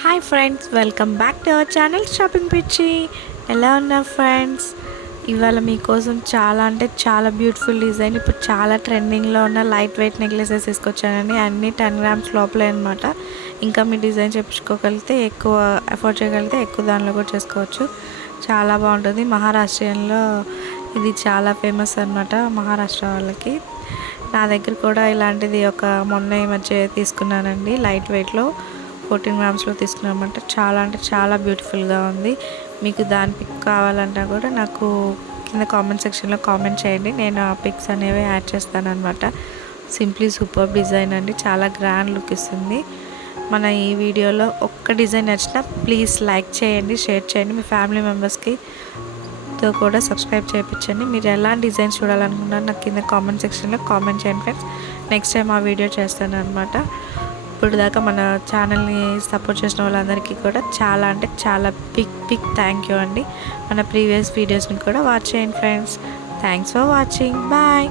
Hi friends, welcome back to our channel shopping పిచ్చి. ఎలా ఉన్నారు ఫ్రెండ్స్? ఇవాళ మీకోసం చాలా అంటే చాలా బ్యూటిఫుల్ డిజైన్, ఇప్పుడు చాలా ట్రెండింగ్లో ఉన్న లైట్ వెయిట్ నెక్లెసెస్ తీసుకొచ్చానండి. అన్నీ 10 గ్రామ్స్ లోపలే అనమాట. ఇంకా మీ డిజైన్ చెప్పించుకోగలిగితే, ఎక్కువ ఎఫోర్డ్ చేయగలిగితే ఎక్కువ దానిలో కూడా చేసుకోవచ్చు. చాలా బాగుంటుంది. మహారాష్ట్రియన్లో ఇది చాలా ఫేమస్ అనమాట మహారాష్ట్ర వాళ్ళకి. నా దగ్గర కూడా ఇలాంటిది మొన్న ఈ మధ్య తీసుకున్నానండి. లైట్ వెయిట్లో 14 గ్రామ్స్లో తీసుకున్నామంటే చాలా అంటే చాలా బ్యూటిఫుల్గా ఉంది. మీకు దాని పిక్ కావాలంటే కూడా నాకు కింద కామెంట్ సెక్షన్లో కామెంట్ చేయండి. నేను ఆ పిక్స్ అనేవి యాడ్ చేస్తాను అనమాట. సింప్లీ సూపర్ డిజైన్ అండి, చాలా గ్రాండ్ లుక్ ఇస్తుంది. మన ఈ వీడియోలో ఒక్క డిజైన్ నచ్చినా ప్లీజ్ లైక్ చేయండి, షేర్ చేయండి. మీ ఫ్యామిలీ మెంబర్స్కి తో కూడా సబ్స్క్రైబ్ చేయించండి. మీరు ఎలాంటి డిజైన్స్ చూడాలనుకున్నారో నాకు కింద కామెంట్ సెక్షన్లో కామెంట్ చేయండి ఫ్రెండ్స్. నెక్స్ట్ టైం ఆ వీడియో చేస్తాను అనమాట. ఇప్పుడు దాకా మన ఛానల్ని సపోర్ట్ చేసిన వాళ్ళందరికీ కూడా చాలా అంటే చాలా బిగ్ థ్యాంక్ యూ అండి. మన ప్రీవియస్ వీడియోస్ని కూడా వాచ్ చేయండి friends. Thanks for watching. Bye.